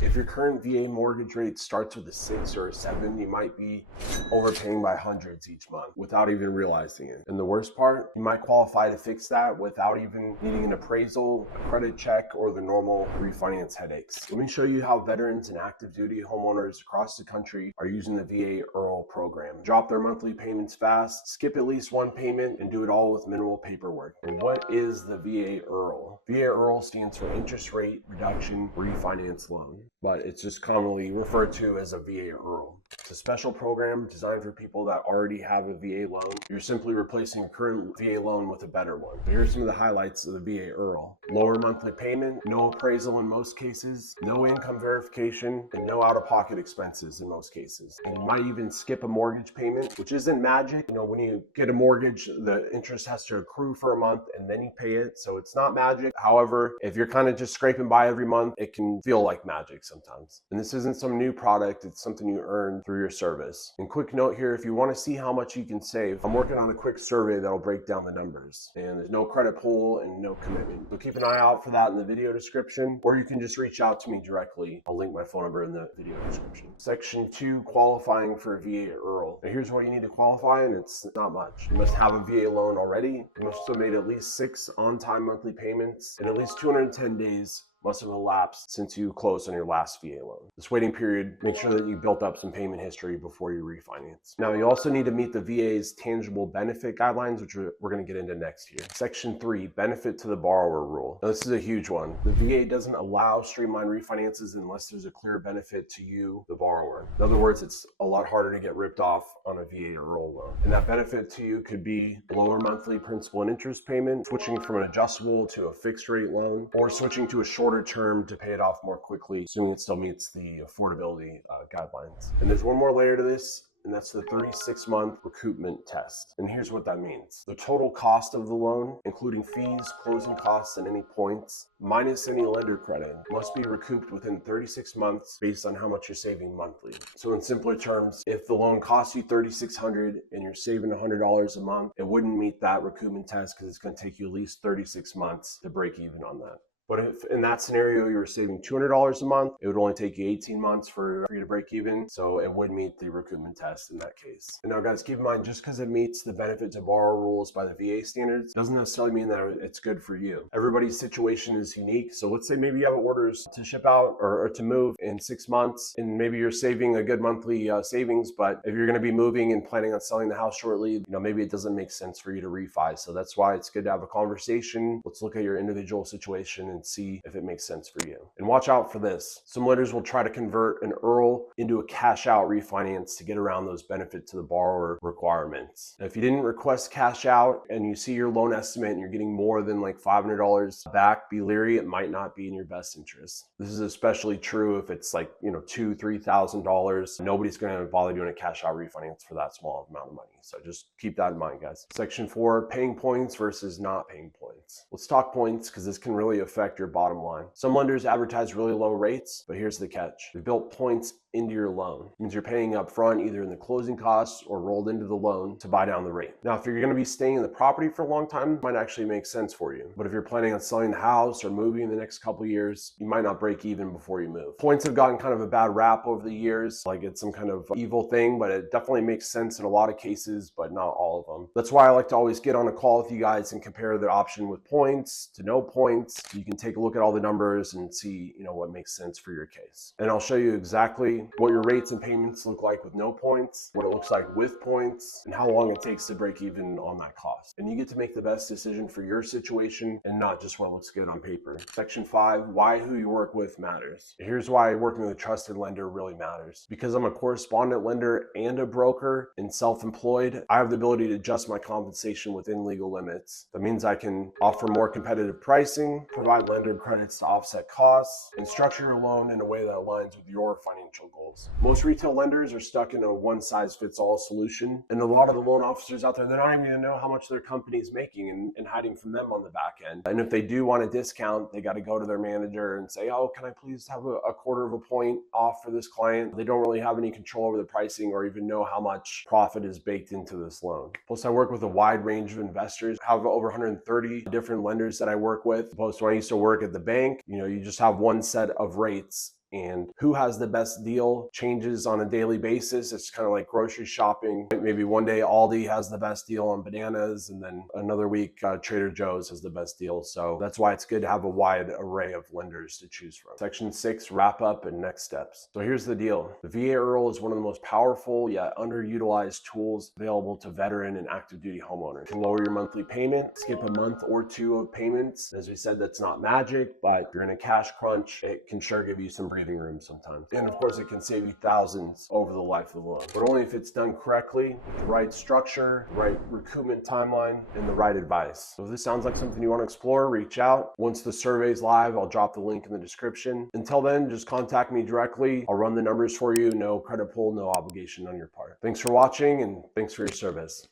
If your current VA mortgage rate starts with a 6 or a 7, you might be overpaying by hundreds each month without even realizing it. And the worst part, you might qualify to fix that without even needing an appraisal, a credit check, or the normal refinance headaches. Let me show you how veterans and active duty homeowners across the country are using the VA IRRRL program. Drop their monthly payments fast, skip at least one payment, and do it all with minimal paperwork. And what is the VA IRRRL? VA IRRRL stands for Interest Rate Reduction Refinance Loan, but it's just commonly referred to as a VA IRRRL. It's a special program designed for people that already have a VA loan. You're simply replacing a current VA loan with a better one. But here's some of the highlights of the VA IRRRL. Lower monthly payment, no appraisal in most cases, no income verification, and no out-of-pocket expenses in most cases. And you might even skip a mortgage payment, which isn't magic. You know, when you get a mortgage, the interest has to accrue for a month and then you pay it. So it's not magic. However, if you're kind of just scraping by every month, it can feel like magic sometimes. And this isn't some new product. It's something you earn through your service. And quick note here, if you want to see how much you can save, I'm working on a quick survey that'll break down the numbers. And there's no credit pull and no commitment. So keep an eye out for that in the video description, or you can just reach out to me directly. I'll link my phone number in the video description. Section 2, qualifying for a VA IRRRL. Now here's what you need to qualify, and it's not much. You must have a VA loan already. You must have made at least 6 on-time monthly payments and at least 210 days must have elapsed since you closed on your last VA loan. This waiting period, make sure that you built up some payment history before you refinance. Now, you also need to meet the VA's tangible benefit guidelines, which we're going to get into next here. Section 3, benefit to the borrower rule. Now, this is a huge one. The VA doesn't allow streamline refinances unless there's a clear benefit to you, the borrower. In other words, it's a lot harder to get ripped off on a VA IRRRL loan. And that benefit to you could be lower monthly principal and interest payment, switching from an adjustable to a fixed rate loan, or switching to a shorter term to pay it off more quickly, assuming it still meets the affordability guidelines. And there's one more layer to this, and that's the 36-month recoupment test. And here's what that means. The total cost of the loan, including fees, closing costs, and any points, minus any lender credit, must be recouped within 36 months based on how much you're saving monthly. So in simpler terms, if the loan costs you $3,600 and you're saving $100 a month, it wouldn't meet that recoupment test because it's going to take you at least 36 months to break even on that. But if in that scenario you were saving $200 a month, it would only take you 18 months for you to break even. So it would meet the recoupment test in that case. And now guys, keep in mind, just because it meets the benefit to borrower rules by the VA standards doesn't necessarily mean that it's good for you. Everybody's situation is unique. So let's say maybe you have orders to ship out or to move in 6 months, and maybe you're saving a good monthly savings, but if you're going to be moving and planning on selling the house shortly, you know, maybe it doesn't make sense for you to refi. So that's why it's good to have a conversation. Let's look at your individual situation and see if it makes sense for you. And watch out for this. Some lenders will try to convert an IRRRL into a cash out refinance to get around those benefit to the borrower requirements. Now, if you didn't request cash out and you see your loan estimate and you're getting more than like $500 back, be leery. It might not be in your best interest. This is especially true if it's like, you know, $2,000, $3,000. Nobody's going to bother doing a cash out refinance for that small amount of money. So just keep that in mind, guys. Section 4, paying points versus not paying points. Let's talk points because this can really affect your bottom line. Some lenders advertise really low rates, but here's the catch. They built points into your loan. It means you're paying up front either in the closing costs or rolled into the loan to buy down the rate. Now, if you're going to be staying in the property for a long time, it might actually make sense for you. But if you're planning on selling the house or moving in the next couple of years, you might not break even before you move. Points have gotten kind of a bad rap over the years, like it's some kind of evil thing, but it definitely makes sense in a lot of cases, but not all of them. That's why I like to always get on a call with you guys and compare the option with points to no points. You can take a look at all the numbers and see, you know, what makes sense for your case. And I'll show you exactly what your rates and payments look like with no points, what it looks like with points, and how long it takes to break even on that cost. And you get to make the best decision for your situation and not just what looks good on paper. Section 5, why who you work with matters. Here's why working with a trusted lender really matters. Because I'm a correspondent lender and a broker and self-employed, I have the ability to adjust my compensation within legal limits. That means I can offer more competitive pricing, provide lender credits to offset costs, and structure your loan in a way that aligns with your financial goals. Most retail lenders are stuck in a one-size-fits-all solution, and a lot of the loan officers out there, they're not even going to know how much their company is making and hiding from them on the back end. And if they do want a discount, they got to go to their manager and say, oh, can I please have a quarter of a point off for this client? They don't really have any control over the pricing or even know how much profit is baked into this loan. Plus, I work with a wide range of investors. I have over 130 different lenders that I work with. Opposed to when I used to work at the bank, you know, you just have one set of rates and who has the best deal changes on a daily basis. It's kind of like grocery shopping. Maybe one day Aldi has the best deal on bananas, and then another week Trader Joe's has the best deal. So that's why it's good to have a wide array of lenders to choose from. Section 6, wrap up and next steps. So here's the deal. The VA IRRRL is one of the most powerful yet underutilized tools available to veteran and active duty homeowners. It can lower your monthly payment, skip a month or two of payments. As we said, that's not magic, but if you're in a cash crunch, it can sure give you some breathing room sometimes. And of course, it can save you thousands over the life of the loan, but only if it's done correctly, with the right structure, right recoupment timeline, and the right advice. So if this sounds like something you want to explore, reach out. Once the survey's live, I'll drop the link in the description. Until then, just contact me directly. I'll run the numbers for you. No credit pull, no obligation on your part. Thanks for watching, and thanks for your service.